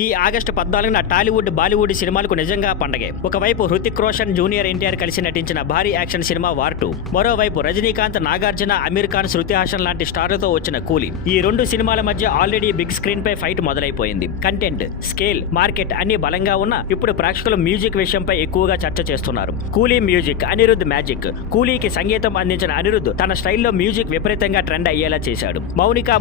ఈ ఆగస్టు 14న టాలీవుడ్ బాలీవుడ్ సినిమాలకు నిజంగా పండగే. ఒకవైపు హృతిక్ రోషన్ జూనియర్ ఎన్టీఆర్ కలిసి నటించిన భారీ యాక్షన్ సినిమా వార్ 2, మరోవైపు రజనీకాంత్, నాగార్జున, అమీర్ ఖాన్, శృతి హాసన్ లాంటి స్టార్లతో వచ్చిన కూలీ. ఈ రెండు సినిమాల మధ్య ఆల్రెడీ బిగ్ స్క్రీన్ పై ఫైట్ మొదలైపోయింది. కంటెంట్, స్కేల్, మార్కెట్ అన్ని బలంగా ఉన్న ఇప్పుడు ప్రేక్షకులు మ్యూజిక్ విషయంపై ఎక్కువగా చర్చ చేస్తున్నారు. కూలీ మ్యూజిక్, అనిరుద్ మ్యాజిక్. కూలీకి సంగీతం అందించిన అనిరుద్ తన స్టైల్లో మ్యూజిక్ విపరీతంగా ట్రెండ్ అయ్యేలా చేశాడు.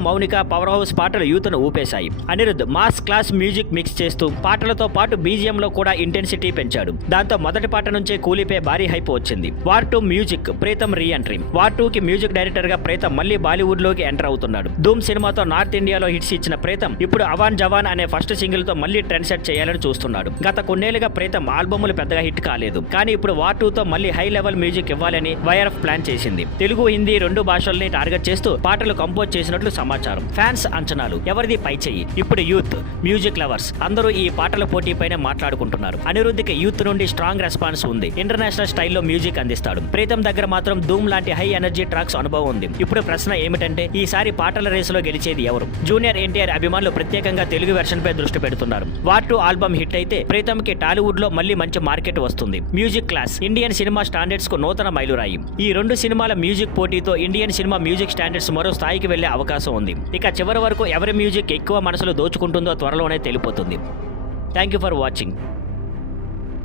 మౌనిక పవర్ హౌస్ పాటలు యూత్ను ఊపేశాయి. Anirudh mass class music mix చేస్తూ పాటలతో పాటు బీజిఎం లో కూడా ఇంటెన్సిటీ పెంచాడు. దాంతో మొదటి పాట నుంచే కూలీపై భారీ హైప్ వచ్చింది. War 2 music, Pritam re entry. War 2 కి మ్యూజిక్ డైరెక్టర్ గా ప్రీతం మళ్ళీ బాలీవుడ్ లోకి ఎంటర్ అవుతున్నాడు. ధూమ్ సినిమాతో నార్త్ ఇండియాలో హిట్స్ ఇచ్చిన ప్రీతం ఇప్పుడు అవాన్ జవాన్ అనే ఫస్ట్ సింగిల్ తో మళ్ళీ ట్రెండ్ సెట్ చేయాలని చూస్తున్నాడు. గత కొన్నేళ్లుగా ప్రీతం ఆల్బమ్లు పెద్దగా హిట్ కాలేదు. కానీ ఇప్పుడు వార్ 2 తో మళ్ళీ హై లెవెల్ మ్యూజిక్ ఇవ్వాలని వైఆర్ఎఫ్ ప్లాన్ చేసింది. తెలుగు, హిందీ రెండు భాషల్ని టార్గెట్ చేస్తూ పాటలు కంపోజ్ చేసినట్లు సమాచారం. ఫ్యాన్స్ అంచనాలు ఎవరిది పై చెయ్యి? ఇప్పుడు యూత్, మ్యూజిక్ లవర్స్ అందరూ ఈ పాటల పోటీపైనే మాట్లాడుకుంటున్నారు. అనిరుద్ధికి యూత్ నుండి స్ట్రాంగ్ రెస్పాన్స్ ఉంది. ఇంటర్నేషనల్ స్టైల్లో మ్యూజిక్ అందిస్తాడు. ప్రీతం దగ్గర మాత్రం ధూమ్ లాంటి హై ఎనర్జీ ట్రాక్స్ అనుభవం ఉంది. ఇప్పుడు ప్రశ్న ఏమిటంటే ఈసారి పాటల రేసులో గెలిచేది ఎవరు? జూనియర్ ఎన్టీఆర్ అభిమానులు ప్రత్యేకంగా తెలుగు వెర్షన్ పై దృష్టి పెడుతున్నారు. వార్ 2 ఆల్బమ్ హిట్ అయితే ప్రీతం కి టాలీవుడ్ లో మళ్ళీ మంచి మార్కెట్ వస్తుంది. Music class, Indian cinema standards కు నూతన మైలురాయి. ఈ రెండు సినిమాల మ్యూజిక్ పోటీతో ఇండియన్ సినిమా మ్యూజిక్ స్టాండర్డ్స్ మరో స్థాయికి వెళ్లే అవకాశం ఉంది. ఇక చివరి వరకు ఎవరి మ్యూజిక్ ఎక్కువ మనసులు దోచుకుంటుందో త్వరలోనే తెలిపోతుంది. Thank you for watching.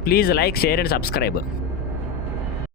Please like, share and subscribe.